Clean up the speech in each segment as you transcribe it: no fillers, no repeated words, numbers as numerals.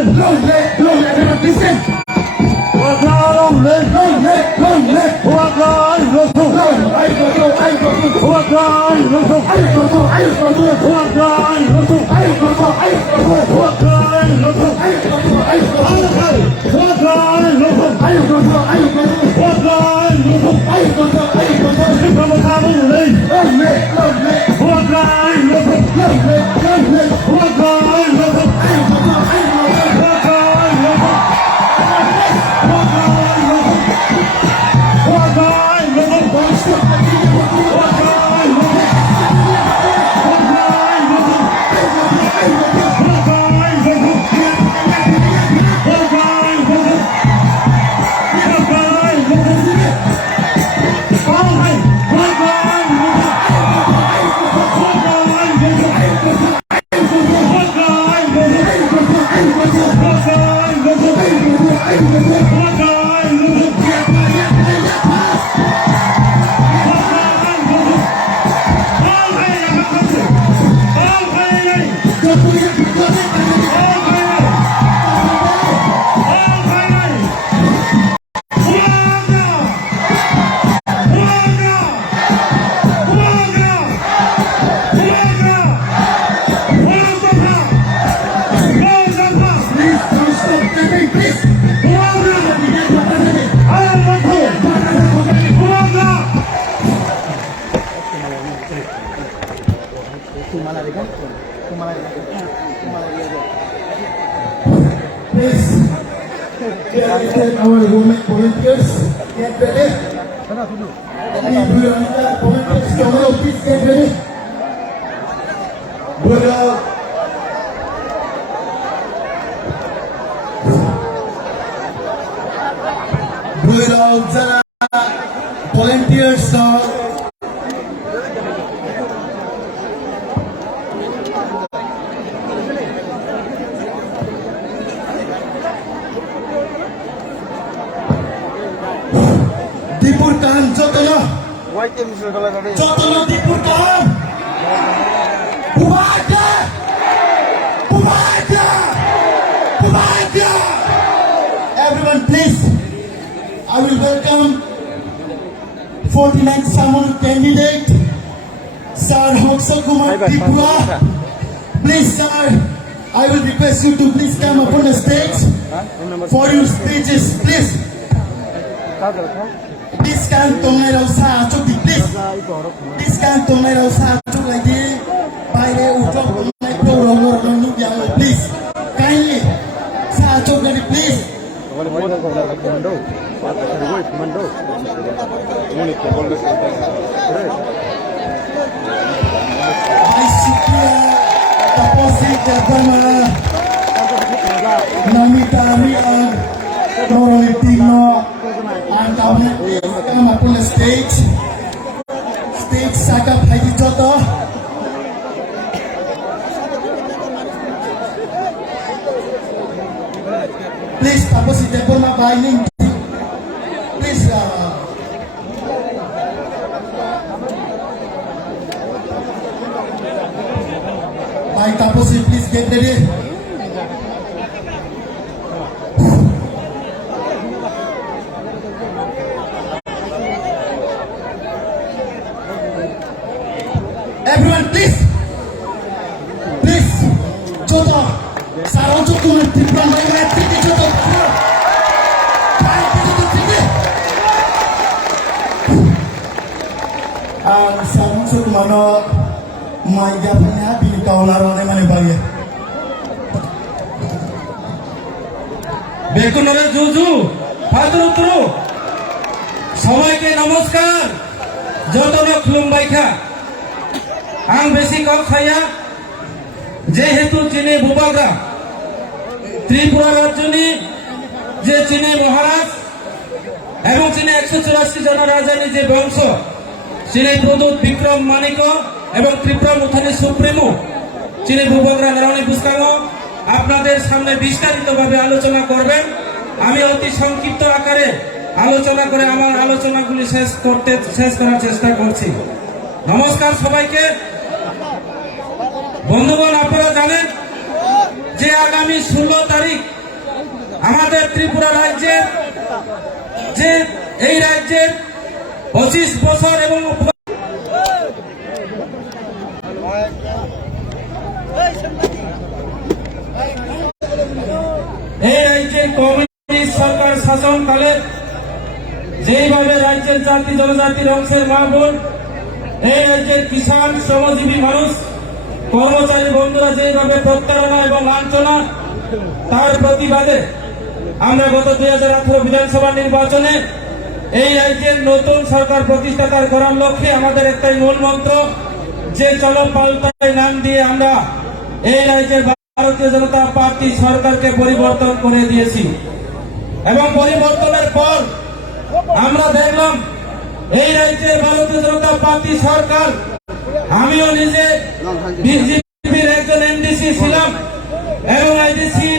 Long leg, everyone listen. Long leg, long leg, long leg. Long Please, our women volunteers, get ready. Volunteers, please get ready. Volunteers, Dipurkan Jotono Dipurkan Bubaja Everyone please, I will welcome 49th Samur candidate Sir Hoksa Kumar Tripura. Please sir, I will request you to please come upon the stage for your speeches, please. Please come to my rasa cuti, please. Please come to my rasa cuti lagi. Bayre ucap my pro yang please. Kindly, sa cuti lagi please. Aisyah Kaposit Agama Namita Rian Norolitino and come upon the stage. Stage Sakap Haji Joto. Please, tapos si Deborah Bailing. Please, tapos si please get ready. Everyone, please, Joto, sarang Joto Tripura Maya Titi Joto. Sarang Joto Mano Maya punya bini kau larang mana bagi. বেকুনরে জুজু ফাদরু তুরু সবাইকে নমস্কার যতন খুলুমবাইখা आं बेसि कम खाया जेहेतु चीनी भूपालरा त्रिपुरा राज्यनि जे चीनी महाराज एवं चीनी 184 जन राजानि जे वंश चीनी प्रदूत विक्रम मानिक एवं त्रिपुरा मुथानी सुप्रीमो चीनी भूपालरा नारायणी बुस्कांगो আপনাদের সামনে বিস্তারিতভাবে আলোচনা করবেন। আমি অতি সংক্ষিপ্ত আকারে আলোচনা করে আমার আলোচনাগুলি শেষ করার চেষ্টা করছি। নমস্কার সবাইকে। বন্ধুগণ, আপনারা জানেন যে আগামী 16 তারিখ ত্রিপুরা রাজ্যের যে এই রাজ্যের 25 বছর এবং এই রাজ্যের কমিউনিস্ট সরকার শাসনকালে যেইভাবে রাজ্যের জাতি জনজাতির অংশের মা বোন, এই রাজ্যের কিষাণ শ্রমজীবী মানুষ, কর্মচারী বন্ধুরা যেভাবে প্রতারণা এবং লাঞ্ছনা, তার প্রতিবাদে আমরা গত 2018 বিধানসভা নির্বাচনে এই রাজ্যের নতুন সরকার প্রতিষ্ঠা করার লক্ষ্যে আমাদের একটাই মূল মন্ত্র, যে চলো পাল্টাই নাম দিয়ে আমরা এই রাজ্যের ভারতীয় জনতা পার্টি সরকারকে পরিবর্তন করে দিয়েছি। এবং পরিবর্তনের পর আমরা দেখলাম এই রাজ্যের ভারতীয় জনতা পার্টি সরকার, আমিও নিজে বিজেপির একজন এনডিসি ছিলাম এবং IDC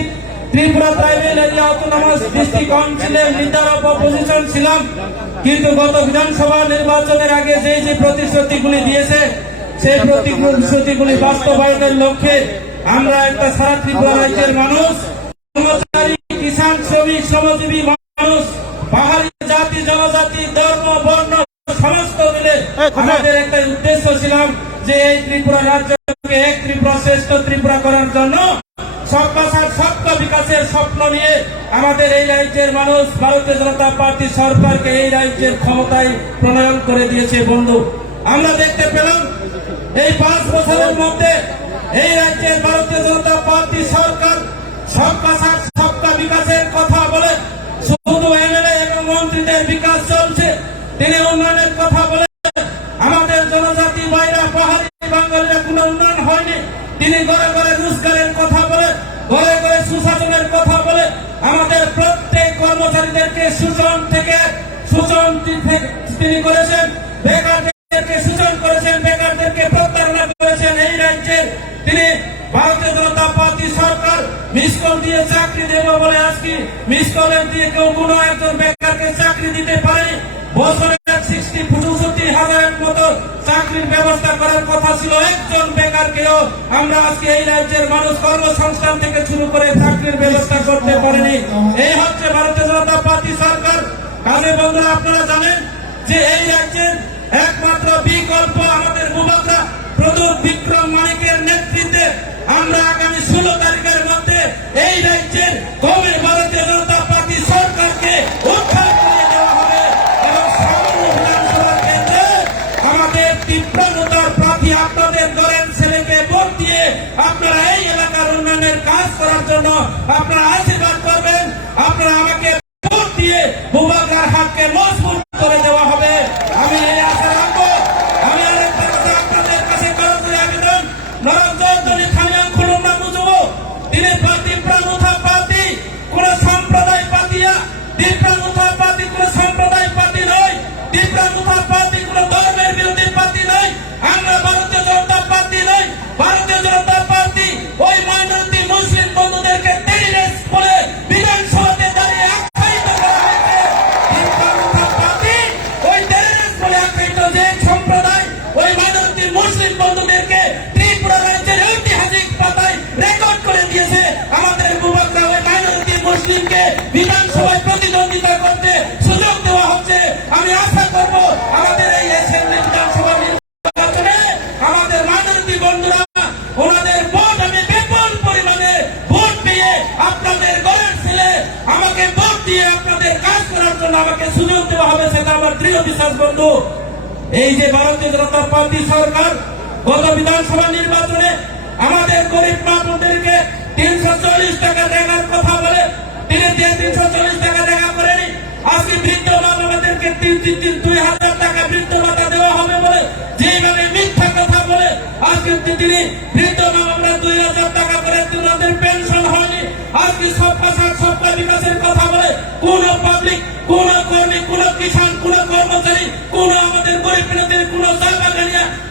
Tripura tribal area autonomous district কাউন্সিলের লিডার অফ অপোজিশন ছিলাম। কিন্তু গত বিধানসভা নির্বাচনের আগে যে প্রতিশ্রুতিগুলি দিয়েছে, সেই প্রতিশ্রুতিগুলি বাস্তবায়নের লক্ষ্যে আমরা একটা সারা ত্রিপুরা রাজ্যের মানুষ, কর্মচারী, কিষাণ, শ্রমিক, শ্রমজীবী মানুষ, পাহাড়ি জাতি জনজাতি, ধর্ম, বর্ণ সমস্ত মিলে আমাদের একটা উদ্দেশ্য ছিলাম যে এই ত্রিপুরা রাজ্যকে এক ত্রিপুরা শ্রেষ্ঠ ত্রিপুরা করার জন্য সবকা সাথ সবকা বিকাশের স্বপ্ন নিয়ে আমাদের এই রাজ্যের মানুষ ভারতীয় জনতা পার্টি সরকারকে এই রাজ্যের ক্ষমতায় প্রণয়ন করে দিয়েছে। বন্ধু, আমরা দেখতে পেলাম এই 5 বছরের মধ্যে এই রাজ্যের ভারতীয় জনতা পার্টি সরকার সবকা সাথ সবকা বিকাশের কথা বলে শুধু এমএলএ এবং মন্ত্রীদের বিকাশ চলছে, তিনি উন্নয়নের কথা বলে আমাদের জনজাতি ভাইরা, পাহাড়ি বাঙালিরা কোনো উন্নয়ন হয়নি। তিনি ঘরে ঘরে রোজগারের কথা বলে, ঘরে ঘরে সুশাসনের কথা বলে আমাদের প্রত্যেক কর্মচারীদেরকে শোষণ তিনি করেছেন, বেকারদেরকে শোষণ করেছেন, বেকারদেরকে প্রতারণা করেছেন। এই রাজ্যের তিনি ভারতীয় জনতা পার্টি সরকার মিস কল দিয়ে চাকরি দেবো বলে আজকে মিস কলের দিয়ে কেউ কোনো একজন বেকারকে চাকরি দিতে পারেনি। বছরে 65,000 মতো চাকরির ব্যবস্থা করার কথা ছিল, একজন বেকারকেও আমরা আজকে এই রাজ্যের মানুষ কর্মসংস্থান থেকে শুরু করে চাকরির ব্যবস্থা করতে পারেনি। এই হচ্ছে ভারতীয় জনতা পার্টি সরকার। কাজে বন্ধুরা, আপনারা জানেন যে এই রাজ্যের একমাত্র বিকল্প আমাদের মুবারক প্রদূর বিক্রম মানিকের নেতৃত্বে আমরা আগামী 16 তারিখের মধ্যে এই রাজ্যের কমের ভারতীয় জনতা পার্টি সরকারকে উদ্ধার করে দেওয়া হবে এবং সামান্য বিধানসভা কেন্দ্রে আমাদের তীব্রতার প্রার্থী আপনাদের দলের ছেলেকে ভোট দিয়ে আপনারা এই এলাকার উন্নয়নের কাজ করার জন্য আপনারা আশীর্বাদ করবেন। আপনারা আমাকে ভোট দিয়ে মুবারকের হাতকে মজবুত করে দেওয়া হবে, আমি এই আশা রাখবো। আমি আরেকটা কথা আপনাদের কাছে করে আবেদন, নরজয়ন্তনী থানিয়া খুলনা বুঝবো তিনি ত্রিপুরা পার্টি কোন সম্প্রদায় পাতিয়া, ত্রিপুরা পার্টি কোন সম্প্রদায় পার্টি নয়, ত্রিপুরা পার্টি কোন ধর্মের বিরোধী পার্টি নয়। আমরা ভারতীয় জনতা পার্টি নয়, ভারতীয় জনতা পার্টি ওই মাইনরিটি মুসলিম বন্ধুদেরকে টেররিস্ট বলে বিধানসভাতে দাঁড়িয়ে আখ্যায়িত করা হয়েছে। ত্রিপুরা পার্টি ওই টেররিস্ট বলে আখ্যায়িত যে সম্প্রদায় ওই মাইনরিটি মুসলিম বন্ধুদেরকে ত্রিপুরা রাজ্যের ঐতিহাসিক পাতায় রেকর্ড করে দিয়েছে। আমাদের মুবারক ওই মাইনরিটি মুসলিমকে বিধানসভায় প্রতিদ্বন্দ্বিতা করতে সুযোগ দেওয়া হচ্ছে। আমি আশা করব আমাদের এই অ্যাসেম্বলি বিধানসভা নির্বাচনে আমাদের মাইনরিটি বন্ধুরা ওনাদের ভোট আমি বিপুল পরিমাণে ভোট পেয়ে আপনাদের ঘরের ছেলে আমাকে ভোট দিয়ে আপনাদের কাজ করার জন্য আমাকে সুযোগ দেওয়া হবে, সেটা আমার দৃঢ় বিশ্বাস। বন্ধু, এই যে ভারতীয় জনতা পার্টি সরকার গত বিধানসভা নির্বাচনে আমাদের গরিব মা বোনদেরকে 340 টাকা দেওয়ার কথা বলে তিনি 340 টাকা দেখা করেনি। আজকে বৃদ্ধ মা বাবাদেরকে 2,000 টাকা বৃদ্ধ ভাতা দেওয়া হবে বলে যেভাবে মিথ্যা কথা বলে আজকে তিনি বৃদ্ধ মা বাবারা 2,000 টাকা করে তাদের পেনশন হয়নি। আজকে সবকা সাথ সবকা বিকাশের কথা বলে কোন পাবলিক, কোন কর্মী, কোন কিষাণ, কোন কর্মচারী, কোন আমাদের গরিব বিরোধীর কোন জায়গা,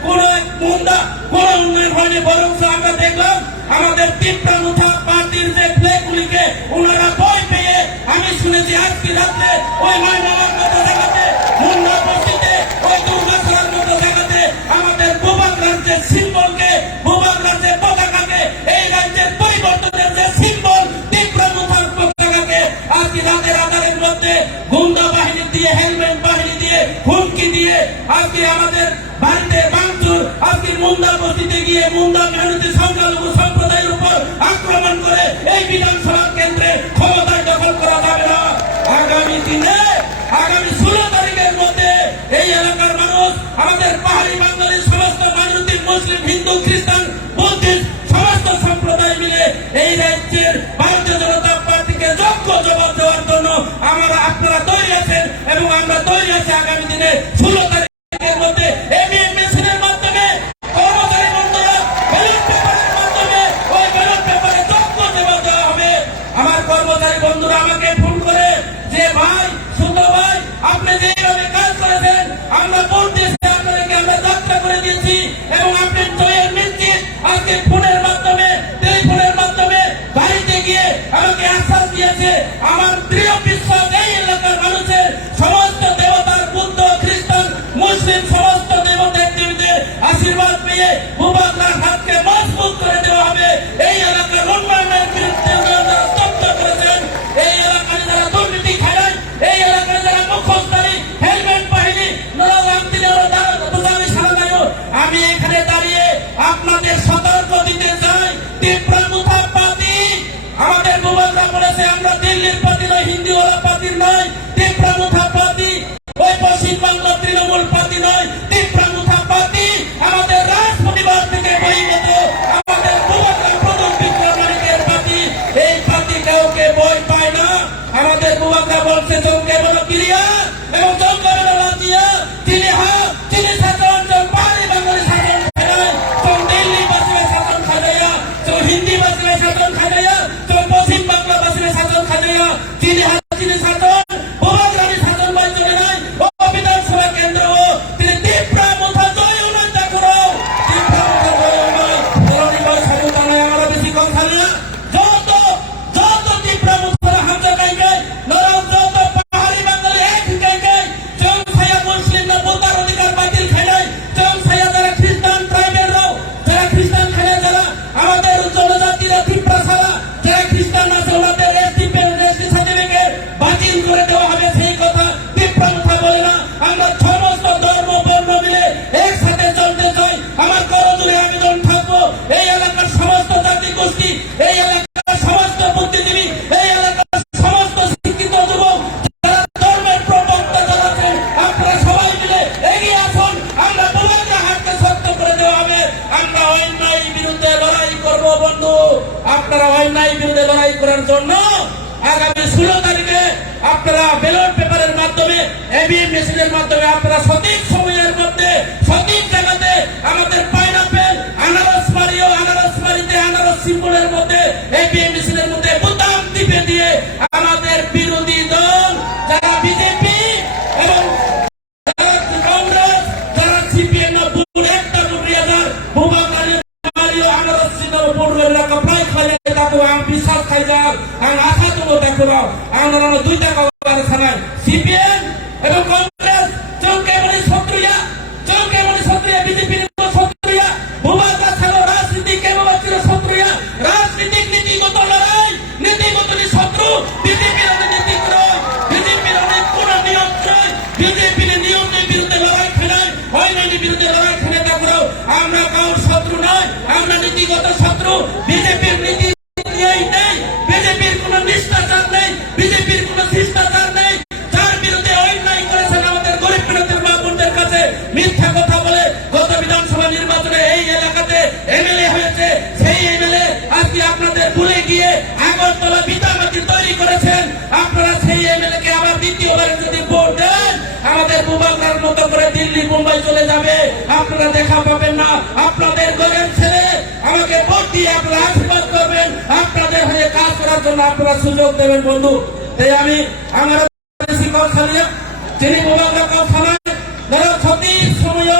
কোন মুন্ডা, কোন উন্নয়ন হয়নি। বরং আমরা দেখলাম আমাদের ত্রিপুরা পার্টির যে প্লেগুলিকে ওনারা ভয় পেয়ে, আমি শুনেছি আজকে রাত্রে ওই মাইনামার মতো জায়গাতে, মুন্ডা বস্তিতে, ওই দুর্গাশালার মতো জায়গাতে আমাদের বুবাক রাজ্যের সিম্বলকে, বুবাক রাজ্যের পতাকাকে, এই রাজ্যের পরিবর্তনের যে সিম্বল ত্রিপুরা পতাকাকে আজকে আজকে আমাদের বাড়িতে ভাঙচুর, আজকে মুন্দা বস্তিতে গিয়ে মুন্দা মেহনতি সংখ্যালঘু সম্প্রদায়ের উপর আক্রমণ করে এই বিধানসভা কেন্দ্রে ক্ষমতায় দখল করা যাবে না। আগামী দিনে আগামী 16 তারিখের মধ্যে এই এলাকার মানুষ, আমাদের পাহাড়ি বাঙালি সমস্ত মাইনরিটি, মুসলিম, হিন্দু, খ্রিস্টান, বুদ্ধিস্ট সমস্ত সম্প্রদায় মিলে এই রাজ্যের ভারতীয় জনতা পার্টিকে যোগ্য জবাব দেওয়ার জন্য আপনারা তৈরি আছেন এবং আমরা তৈরি আছি। আগামী দিনে 16 তারিখের মধ্যে এবিএম মেশিনের মাধ্যমে কর্মচারী বন্ধুরা ব্যালট পেপারের মাধ্যমে ওই ব্যালট পেপারে যোগ্য জবাব দেওয়া হবে। আমার কর্মচারী বন্ধুরা আমাকে ফোন করে যে ভাই, সুত ভাই, আপনি যেভাবে কাজ করেছেন আমরা ভোট দিয়েছি, আপনাদেরকে আমরা যাত্রা করে দিয়েছি এবং আপনি জয়ের নিশ্চিত। আজকে ফোনের মাধ্যমে, টেলিফোনের মাধ্যমে বাড়িতে গিয়ে আমাকে আশ্বাস দিয়েছে। আমার দৃঢ় বিশ্বাস এই এলাকার মানুষের সমস্ত দেবতার, বুদ্ধ, খ্রিস্টান, মুসলিম সমস্ত দেবতার দেবীদের আশীর্বাদ পেয়ে মুবারকার হাতকে মজবুত করে দেওয়া হবে। এই এলাকার উন্নয়নের বিরুদ্ধে যারা স্তব্ধ করেছেন, এই এলাকায় যারা দুর্নীতি খেলেন, এই এলাকায় যারা মুখোশধারী হেলমেট বাহিনী আমি এখানে দাঁড়িয়ে আপনাদের সতর্ক দিতে চাই। তীব্রা মুথাপাতি আমাদের মুবারকা বলেছে আমরা দিল্লির পার্টি নয়, হিন্দিওয়ালা পার্টির নয়। তীব্রা মুথাপাতি ওই পশ্চিম বাংলা তৃণমূল পার্টি নয়। তীব্রা মুথাপাতি আমাদের রাজ পরিবার থেকে বহির্গত, আমাদের মুবারকা প্রদূর বিক্রমানিকের পার্টি। এই পার্টি কাউকে বই পায় না। আমাদের মুবারকা বলছে চমকে বলো ক্লিয়ার এবং চমকে বলো লাঞ্জিয়া। তিনি তিনি শাসন পাহাড়ি বাঙালি শাসন খায়, দিল্লি বাসীর শাসন খায়, হিন্দি বাসীর শাসন খায়, পশ্চিম বাংলা বাসীর শাসন খায়। তিনি তিনি শাসন মুবারকার শাসন বাই চলে নাই। ও বিধানসভা কেন্দ্র তিনি তীব্রা মুথা জয় নয়, দেখো তীব্রা মুথা জয় নয়। ধরণীবাই স্বাধীনতা নয়, আমরা বেশি কথা না। যত যত তীব্রা মুথা হামজা গাইবে নরম, যত পাহাড়ি বাঙালি এক গাইবে চম ছায়া মুসলিম না বোতার অধিকার বাতিল খায়, চম ছায়া যারা খ্রিস্টান ট্রাইবেলরাও, যারা খ্রিস্টান খায়, যারা আমাদের জনজাতিরা তীব্রা সালা, যারা খ্রিস্টান আছে ওনাদের এসটি সার্টিফিকেট বাতিল করে দেওয়া হবে। সেই কথা তীব্রা মুথা বলে না। আমরা সমস্ত ধর্ম বর্ণ মিলে একসাথে চলতে চাই। আমার করজোড়ে আবেদন থাকবো এই এলাকার সমস্ত জাতি গোষ্ঠী, এই এলাকার সমস্ত বুদ্ধিজীবী, এই এলাকার সমস্ত শিক্ষিত যুবক, যারা ধর্মের প্রবক্তা যারা আছেন, আপনারা সবাই মিলে এগিয়ে আসুন। আমরা মুবারকা হাতকে শক্ত করে দেওয়া হবে। আমরা অন্যায় বিরুদ্ধে লড়াই করব বন্ধু। আপনারা অন্যায় বিরুদ্ধে লড়াই করার জন্য আগামী 16 তারিখে আপনারা ব্যালট পেপারের মাধ্যমে, এবিএম মেশিনের মাধ্যমে আপনারা সঠিক সময়ের মধ্যে সঠিক জায়গাতে আমাদের পাইনাপেল আনারসবাড়িতে আনারস সিম্বলের মধ্যে এবিএম মেশিনের মধ্যে বোতাম টিপে দিয়ে আমাদের বিরোধী দল যারা বিজেপি এবং কংগ্রেস, যারা সিপিএম একটা বুড়িয়াদার ভূভাগারী আনারস সিম্বল পড়লেন না কপাই খাইলে তাকে আমি বিশ্বাস খাই যাও আর আশা তো দেখো আমরা দুইটা কবার ছাড়াই সিপিএম এবং কংগ্রেস চৌকে মানে শত্রুয়া, চৌকে মানে শত্রুয়া, বিজেপির শত্রুয়া, ভূভাগা ছাড়ো রাজনীতি কেবল ছিল শত্রুয়া। রাজনীতিক নীতিগত লড়াই, নীতিগত শত্রু বিজেপির নীতি করো, বিজেপির অনেক কোন নিয়ম নয়, বিজেপির নিয়মের বিরুদ্ধে লড়াই খেলায়, অন্যান্যের বিরুদ্ধে লড়াই খেলে তা করো। আমরা কারোর শত্রু নয়, আমরা নীতিগত শত্রু। বিজেপির নীতি নেই, বিজেপির কোন নিষ্ঠাচার নেই, বিজেপির কোন শিষ্টাচার নেই। যার বিরুদ্ধে অন্যায় করেছেন আমাদের গরিব বিরোধীর মা বোনদের কাছে মিথ্যা কথা বলে গত বিধানসভা নির্বাচনে এই এলাকাতে এমএলএ হয়েছে, সেই এমএলএ আজকে আপনাদের ভুলে গিয়ে আগরতলা বিধানসভা তৈরি করেছেন। আপনারা সেই এমএলএ কে আবার দ্বিতীয়বার যদি ভোট দেন, আমাদের মুবারকার মতো করে দিল্লি মুম্বাই চলে যাবে, আপনারা দেখা পাবেন না। আপনাদের গরিব ছেলে আমাকে ভোট দিয়ে আপনারা আশীর্বাদ করবেন, আপনাদের হয়ে কাজ করার জন্য আপনারা সুযোগ দেবেন বন্ধু। তাই আমি আমার যিনি মুবারকা থানায় যারা সঠিক সময়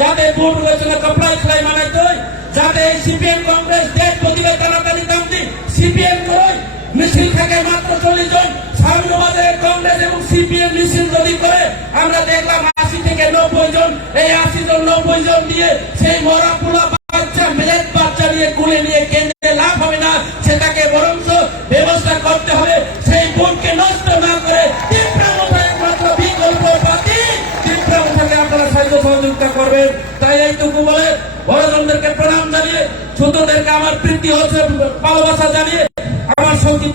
যাতে ভোট হয়েছিল কপড়াই খেলাই মানাইতে হয়, যাতে সিপিএম কংগ্রেস দেশ প্রতিবাদ টানাটানি দামটি সিপিএম নয়, মিছিল থেকে মাত্র 40 জন, সামনেবাজারের কংগ্রেস এবং সিপিএম মিছিল যদি করে আমরা দেখলাম 80 থেকে 90 জন, এই 80 জন 90 জন দিয়ে সেই মরা পোলা বাচ্চা মিলেট বাচ্চা নিয়ে কুলে নিয়ে কেন্দ্রে লাভ হবে না, সেটাকে বরঞ্চ ব্যবস্থা করতে হবে। সেই ভোটকে নষ্ট না করে তীব্র একমাত্র বিকল্প পার্টি তীব্র আপনারা সাহায্য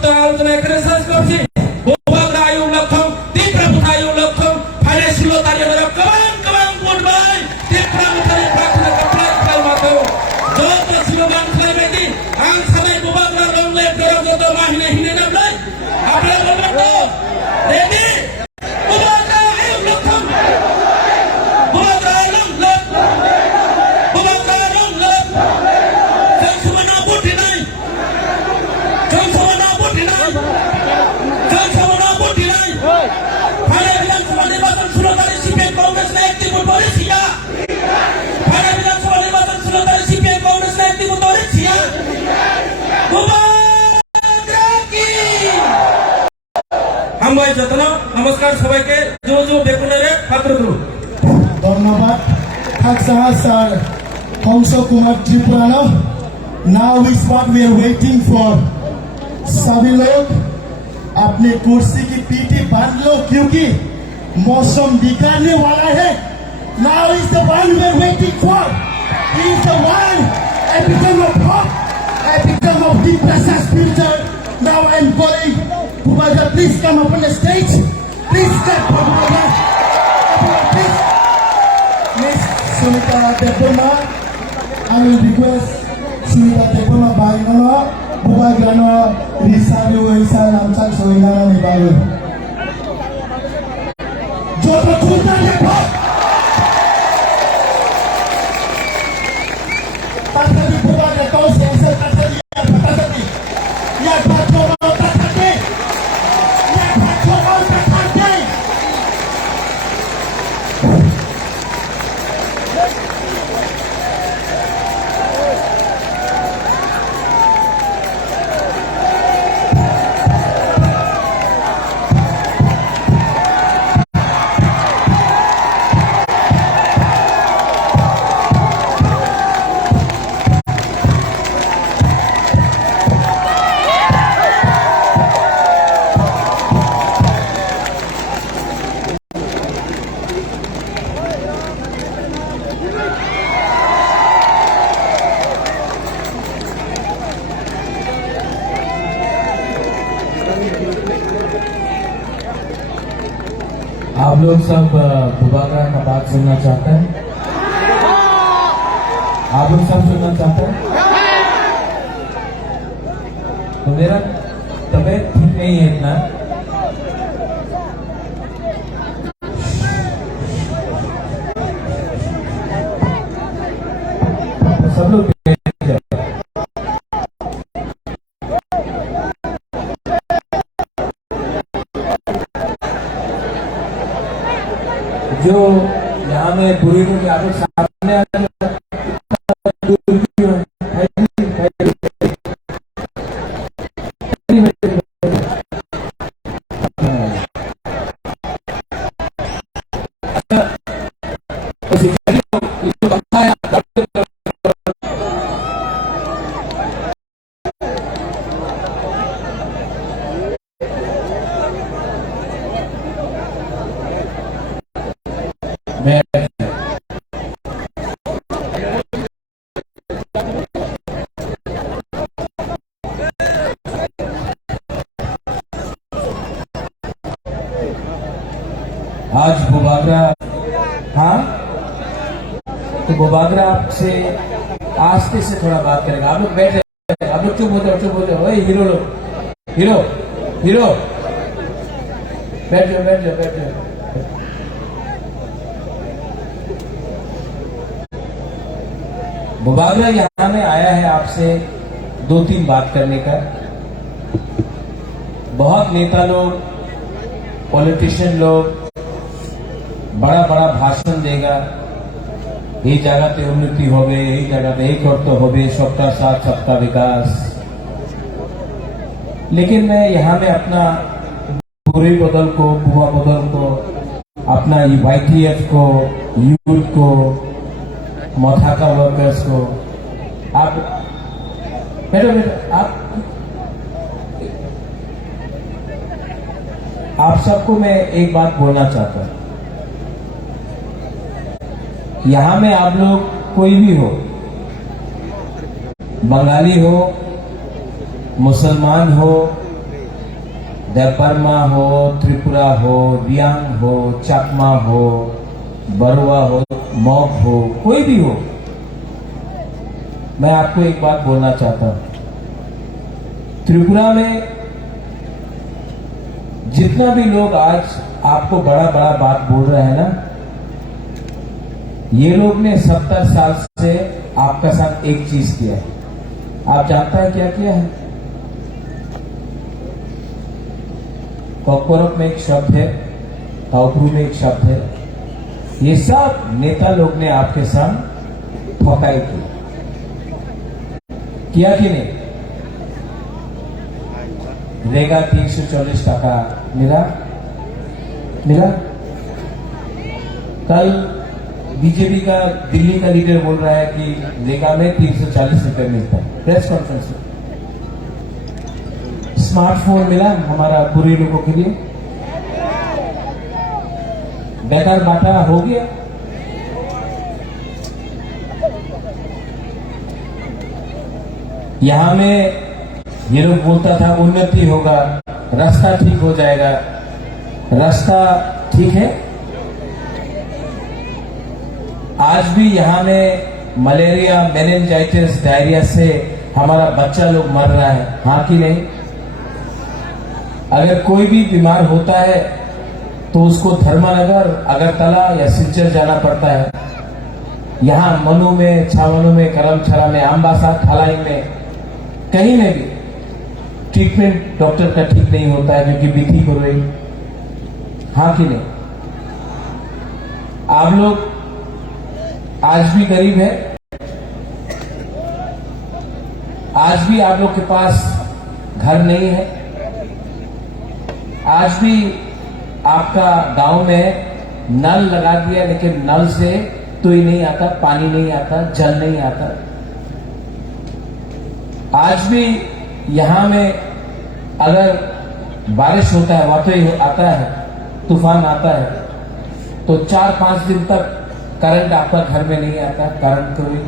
বর্তমান আলোচনা এখানে শেষ করছি। বুবাগরা আয়ুব লক্ষণ তীব্র আয়ুব লক্ষণ ফাইলে ছিল তারিখ কমান কমান গুডবাই তীব্র তারিখ প্রার্থনা কাপড় মাথো যত শিববান খাইবেদি আং সবাই বুবাগরা রংলে যত মাহিনে হিনে নাবলাই আপনারা বলবেন তো রেডি বুবাগরা আয়ুব লক্ষণ বুবাগরা লক্ষণ বুবাগরা লক্ষণ জয় সুবনা বুটি নাই জয় সুবনা বুটি নাই জয় সুবনা বুটি নাই ফাইলে বিধানসভা নির্বাচন 16 তারিখ সিপিএম কংগ্রেস না একটি ভোট করেছিয়া ফাইলে বিধানসভা নির্বাচন 16 তারিখ সিপিএম কংগ্রেস না একটি ভোট করেছিয়া বুবাগরা কি আমবাই যত্ন নমস্কার সবাইকে জো বেকুনারে পাত্র করুন ধন্যবাদ থাকসাহা স্যার হংস कुमार त्रिपुरानो now is what we are waiting for सभी लोग अपने कुर्सी की पीठी बांध लो क्योंकि मौसम बिगड़ने वाला है now is the one we are waiting for he is the one epitome of hope epitome of deep precious future now I'm calling Bubagra please come up on the stage please step for Bubagra please Miss Sunita Deboma I will request Sunita Deboma Bagino Bubagrano Risario Isa Lamsak Soinana Nibalu Joto Tuta Depo Tatadi Bubagra Tos Esa Tatadi Ya Patrono Tatadi Ya Patrono Tatadi आप लोग सब बुबागरा का बात सुनना चाहते हैं? आप लोग सब सुनना चाहते हैं? तो मेरा तबीयत ठीक नहीं है इतना तो सब लोग बैठ जाओ। जो यहाँ में बुरी के आप लोग सामने आ जाओ। आज बुबागरा हाँ तो बुबागरा आपसे आस्ते से थोड़ा बात करेगा। आप लोग बैठ जाए, आप लोग चुप हो जाओ। हीरो लोग हीरो हीरो बैठ जाओ। बुबागरा यहाँ में आया है आपसे 2-3 बात करने का। बहुत नेता लोग पॉलिटिशियन लोग बड़ा बड़ा भाषण देगा, ये जगह उन्नति हो गए, ये जगह एक करते हो गए, सबका साथ सबका विकास। लेकिन मैं यहाँ में अपना बुरे बदल को बुआ बदल को अपना YTF को यूथ को मथाका वर्कर्स को आप आप सबको मैं एक बात बोलना चाहता हूं। यहां में आप लोग कोई भी हो, बंगाली हो, मुसलमान हो, बर्मा हो, त्रिपुरा हो, रियांग हो, चाकमा हो, बरुआ हो, मॉग हो, कोई भी हो, मैं आपको एक बात बोलना चाहता हूं। त्रिपुरा में जितना भी लोग आज आपको बड़ा बड़ा बात बोल रहे हैं ना, ये लोग ने 70 साल से आपका साथ एक चीज किया है। आप जानता है क्या किया है? कॉकपोरक में एक शब्द है, काउप्रू में एक शब्द है, ये सब नेता लोग ने आपके साथ ठोकाई की, किया कि नहीं? रेगा 340 टका मिला। कल बीजेपी का दिल्ली का लीडर बोल रहा है कि रेगा में 340 रुपए मिलता है, प्रेस कॉन्फ्रेंस में। स्मार्टफोन मिला हमारा बुरी लोगों के लिए, बेकार बाटा हो गया। यहां में ये लोग बोलता था उन्नति होगा, रास्ता ठीक हो जाएगा। रास्ता ठीक है? आज भी यहां में मलेरिया, मेनिंजाइटिस, डायरिया से हमारा बच्चा लोग मर रहा है, हाँ कि नहीं? अगर कोई भी बीमार होता है तो उसको धर्मनगर, अगरतला या सिलचर जाना पड़ता है। यहां मनु में, छावनु में, करमछला में, आंबासा, थलाई में, कहीं में भी ट्रीटमेंट डॉक्टर का ठीक नहीं होता है क्योंकि बीती हो रही, हाँ कि नहीं? आप लोग आज भी गरीब है, आज भी आप लोग के पास घर नहीं है, आज भी आपका गांव में नल लगा दिया लेकिन नल से तो ही नहीं आता, पानी नहीं आता, जल नहीं आता। आज भी यहां में अगर बारिश होता है, वाकई आता है, तूफान आता है, तो 4-5 दिन तक करंट आपका घर में नहीं आता, करंट तो नहीं।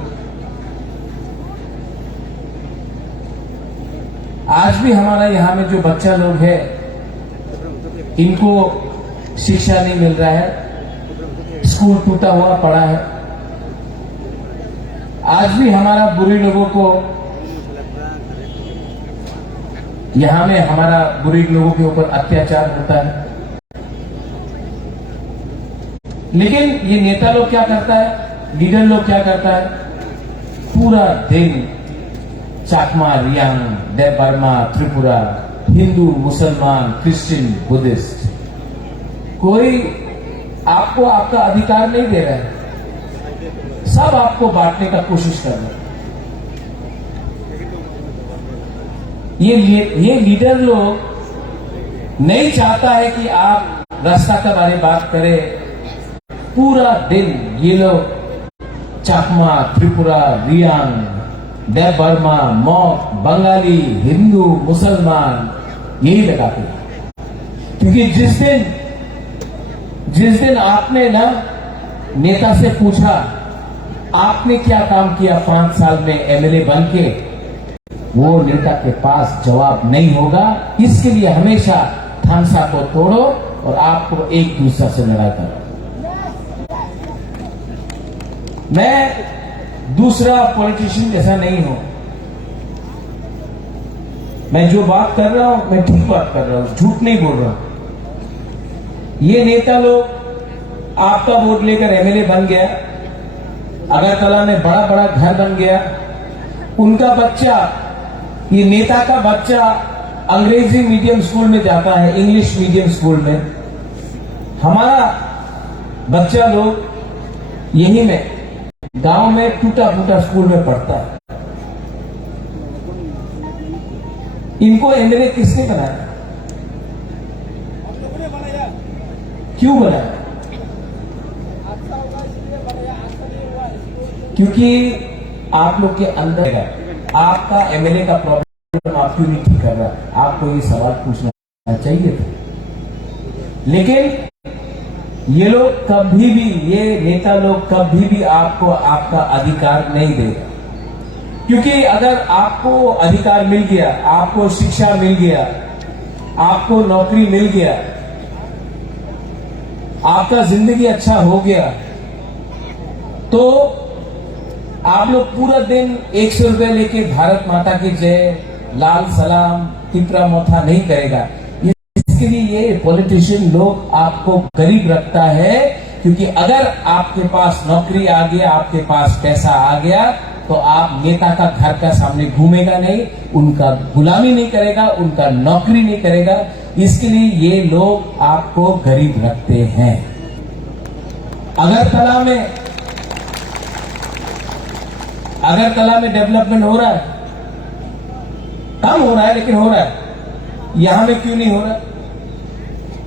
आज भी हमारा यहां में जो बच्चा लोग है, इनको शिक्षा नहीं मिल रहा है, स्कूल टूटा हुआ पड़ा है। आज भी हमारा बुरी लोगों को यहां में हमारा बुरी लोगों के ऊपर अत्याचार होता है। लेकिन ये नेता लोग क्या करता है, लीडर लोग क्या करता है, पूरा दिन चाकमा, रियांग, बर्मा, त्रिपुरा, हिंदू, मुसलमान, क्रिश्चियन, बुद्धिस्ट, कोई आपको आपका अधिकार नहीं दे रहा है, सब आपको बांटने का कोशिश कर रहे हैं। ये लीडर लोग नहीं चाहता है कि आप रास्ता के बारे में बात करें। पूरा दिन ये लोग चाकमा, त्रिपुरा, रियांग, बर्मा, मॉग, बंगाली, हिंदू, मुसलमान यही लगाते हैं। क्योंकि जिस दिन आपने ना नेता से पूछा आपने क्या काम किया 5 साल में एमएलए बन के, वो नेता के पास जवाब नहीं होगा। इसके लिए हमेशा थानसा को तोड़ो और आपको एक दूसरे से लड़ाई करो। मैं दूसरा पॉलिटिशियन जैसा नहीं हूं। मैं जो बात कर रहा हूं मैं ठीक बात कर रहा हूं, झूठ नहीं बोल रहा हूं। ये नेता लोग आपका वोट लेकर एमएलए बन गया, अगरतला में बड़ा बड़ा घर बन गया, उनका बच्चा, ये नेता का बच्चा अंग्रेजी मीडियम स्कूल में जाता है, इंग्लिश मीडियम स्कूल में। हमारा बच्चा लोग यही में गांव में टूटा फूटा स्कूल में पढ़ता है। इनको एमएलए किसने बनाया, क्यों बनाया? क्योंकि आप लोग के अंदर है, आपका एमएलए का प्रॉब्लम आप क्यों नहीं ठीक कर रहा, आपको ये सवाल पूछना चाहिए था। लेकिन ये लोग कभी भी, ये नेता लोग कभी भी आपको आपका अधिकार नहीं देगा। क्योंकि अगर आपको अधिकार मिल गया, आपको शिक्षा मिल गया, आपको नौकरी मिल गया, आपका जिंदगी अच्छा हो गया, तो आप लोग पूरा दिन 100 रुपए लेके भारत माता की जय, लाल सलाम, तिपरा मोथा नहीं करेगा। इसके लिए ये पॉलिटिशियन लोग आपको गरीब रखता है, क्योंकि अगर आपके पास नौकरी आ गया, आपके पास पैसा आ गया, तो आप नेता का घर का सामने घूमेगा नहीं, उनका गुलामी नहीं करेगा, उनका नौकरी नहीं करेगा। इसके लिए ये लोग आपको गरीब रखते हैं। अगरतला में डेवलपमेंट हो रहा है, कम हो रहा है लेकिन हो रहा है। यहां में क्यों नहीं हो रहा?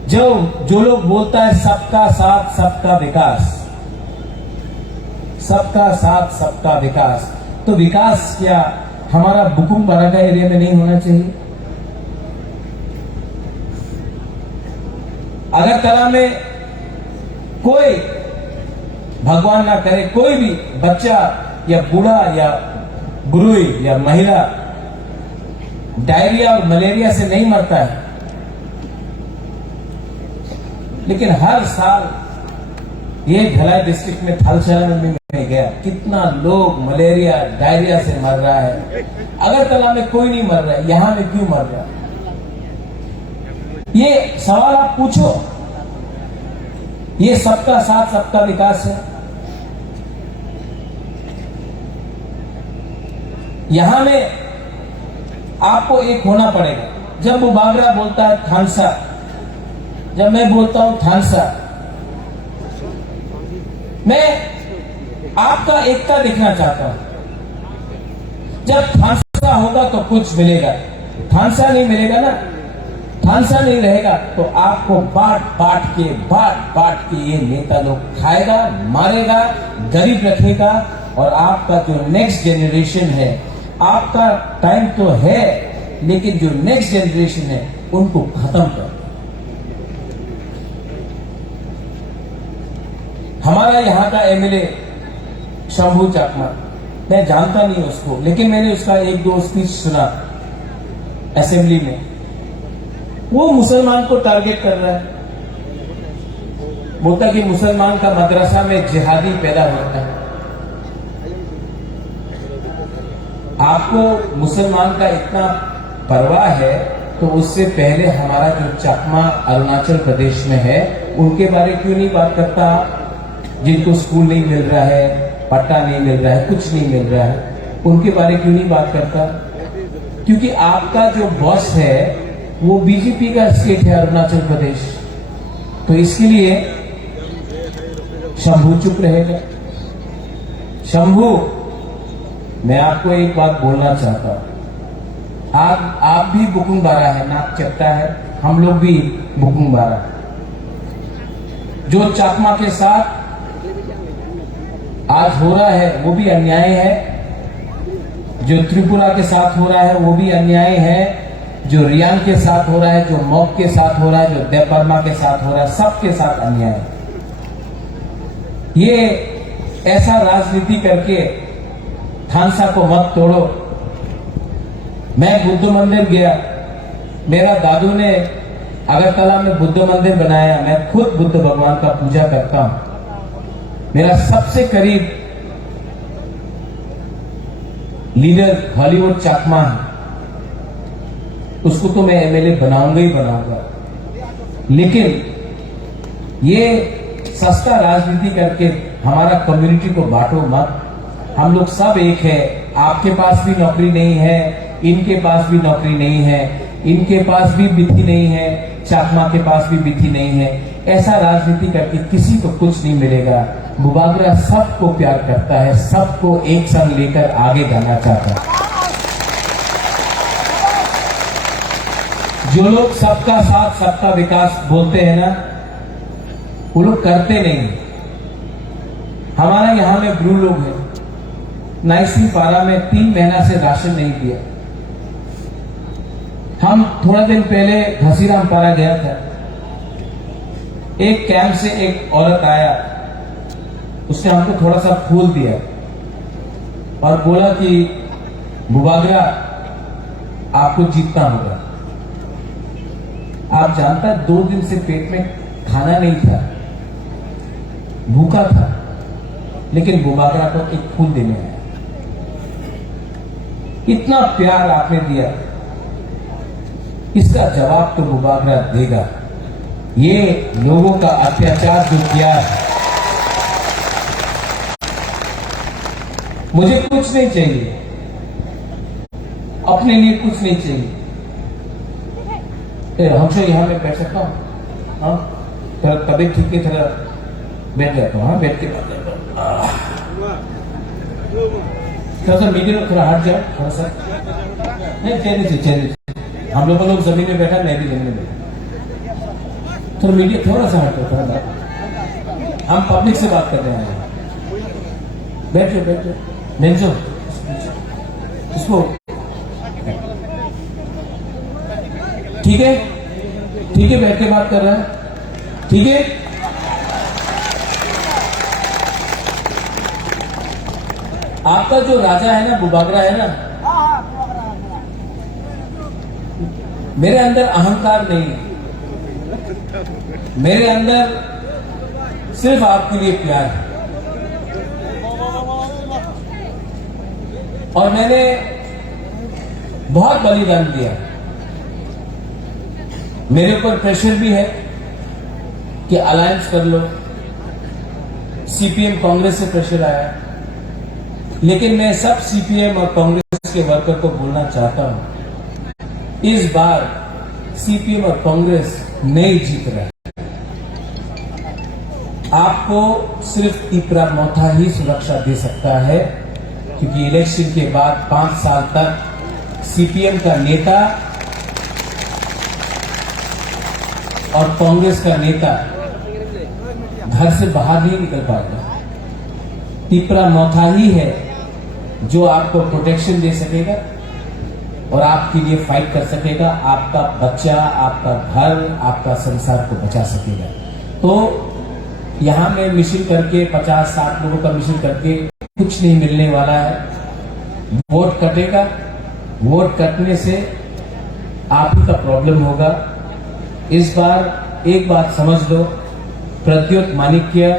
जो लोग बोलता है सबका साथ सबका विकास, सबका साथ सबका विकास, तो विकास क्या हमारा बुकुम बारागा एरिया में नहीं होना चाहिए? अगरतला में कोई, भगवान ना करे, कोई भी बच्चा या बूढ़ा या बुरुई या महिला डायरिया और मलेरिया से नहीं मरता है, लेकिन हर साल ये भिलाई डिस्ट्रिक्ट में थलसेना में गया, कितना लोग मलेरिया डायरिया से मर रहा है। अगरतला में कोई नहीं मर रहा है, यहां में क्यों मर रहा है? ये सवाल आप पूछो। ये सबका साथ सबका विकास है। यहां में आपको एक होना पड़ेगा। जब वो बागरा बोलता है थानसा, जब मैं बोलता हूं थानसा, मैं आपका एकता दिखना चाहता हूं। जब थानसा होगा तो कुछ मिलेगा, थानसा नहीं मिलेगा ना, थानसा नहीं रहेगा तो आपको बांट बांट के ये नेता लोग खाएगा, मारेगा, गरीब रखेगा, और आपका जो नेक्स्ट जनरेशन है, आपका टाइम तो है, लेकिन जो नेक्स्ट जनरेशन है उनको खत्म कर। हमारा यहां का एमएलए शंभू चाकमा, मैं जानता नहीं उसको, लेकिन मैंने उसका एक दो स्पीच सुना असेंबली में। वो मुसलमान को टारगेट कर रहा है, बोलता कि मुसलमान का मदरसा में जिहादी पैदा होता है। आपको मुसलमान का इतना परवाह है, तो उससे पहले हमारा जो चकमा अरुणाचल प्रदेश में है, उनके बारे क्यों नहीं बात करता? जिनको स्कूल नहीं मिल रहा है, पट्टा नहीं मिल रहा है, कुछ नहीं मिल रहा है, उनके बारे क्यों नहीं बात करता? क्योंकि आपका जो बॉस है वो बीजेपी का स्टेट है अरुणाचल प्रदेश, तो इसके लिए शंभू चुप रहेगा। शंभू, मैं आपको एक बात बोलना चाहता हूं, आप भी बुकुंग बारा है, नाक चपटा है, हम लोग भी बुकुंग बारा है। जो चाकमा के साथ आज हो रहा है वो भी अन्याय है, जो त्रिपुरा के साथ हो रहा है वो भी अन्याय है, जो रियांग के साथ हो रहा है, जो मॉक के साथ हो रहा है, जो देवबर्मा के साथ हो रहा है, सबके साथ अन्याय है। ये ऐसा राजनीति करके थानसा को मत तोड़ो। मैं बुद्ध मंदिर गया, मेरा दादू ने अगरतला में बुद्ध मंदिर बनाया, मैं खुद बुद्ध भगवान का पूजा करता हूं। मेरा सबसे करीब लीडर हॉलीवुड चाकमा है, उसको तो मैं एमएलए बनाऊंगा ही बनाऊंगा, लेकिन ये सस्ता राजनीति करके हमारा कम्युनिटी को बांटो मत। हम लोग सब एक है। आपके पास भी नौकरी नहीं है, इनके पास भी नौकरी नहीं है, इनके पास भी बिथी नहीं है, चाकमा के पास भी बिथी नहीं है। ऐसा राजनीति करके किसी को कुछ नहीं मिलेगा। बुबागरा सबको प्यार करता है, सबको एक संग लेकर आगे जाना चाहता है। जो लोग सबका साथ सबका विकास बोलते हैं ना, वो लोग करते नहीं। हमारा यहां में ब्रू लोग हैं, नाइसी पारा में 3 महीना से राशन नहीं दिया। हम थोड़ा दिन पहले घसीराम पारा गया था, एक कैंप से एक औरत आया, उसने हमको थोड़ा सा फूल दिया और बोला कि बुबागरा आपको जीतना होगा। आप जानता 2 दिन से पेट में खाना नहीं था, भूखा था, लेकिन बुबागरा को एक फूल देने आया। इतना प्यार आपने दिया, इसका जवाब तो बुबागरा देगा। ये लोगों का अत्याचार जो किया है, मुझे कुछ नहीं चाहिए, अपने लिए कुछ नहीं चाहिए। हमसे यहां में बैठ सकता हूं? हाँ, थोड़ा तबीयत ठीक है, थोड़ा बैठ जाता हूँ। हाँ, बैठ के बात करता हूं। थोड़ा सा मीडियम थोड़ा हट जाओ, थोड़ा सा नहीं, चेंज हम लोग जमीन में बैठा, मैं भी जमीन में बैठा, थोड़ा मीडियम थोड़ा सा हटो, थोड़ा बात, हम पब्लिक से बात कर रहे हैं। बैठ जाओ, बेंचो इसको, ठीक है, बैठ के बात कर रहा है, ठीक है। आपका जो राजा है ना, बुबागरा है ना, मेरे अंदर अहंकार नहीं है, मेरे अंदर सिर्फ आपके लिए प्यार है। और मैंने बहुत बलिदान दिया। मेरे ऊपर प्रेशर भी है कि अलायंस कर लो, सीपीएम कांग्रेस से प्रेशर आया, लेकिन मैं सब सीपीएम और कांग्रेस के वर्कर को बोलना चाहता हूं, इस बार सीपीएम और कांग्रेस नहीं जीत रहा है। आपको सिर्फ तिपरा मोथा ही सुरक्षा दे सकता है, क्योंकि इलेक्शन के बाद 5 साल तक सीपीएम का नेता और कांग्रेस का नेता घर से बाहर नहीं निकल पाएगा। तिपरा मोथा ही है जो आपको प्रोटेक्शन दे सकेगा और आपके लिए फाइट कर सकेगा, आपका बच्चा, आपका घर, आपका संसार को बचा सकेगा। तो यहां में मिशन करके 50-60 लोगों का मिशन करके कुछ नहीं मिलने वाला है। वोट कटेगा, वोट कटने से आप ही का प्रॉब्लम होगा। इस बार एक बात समझ लो, प्रद्योत माणिक्य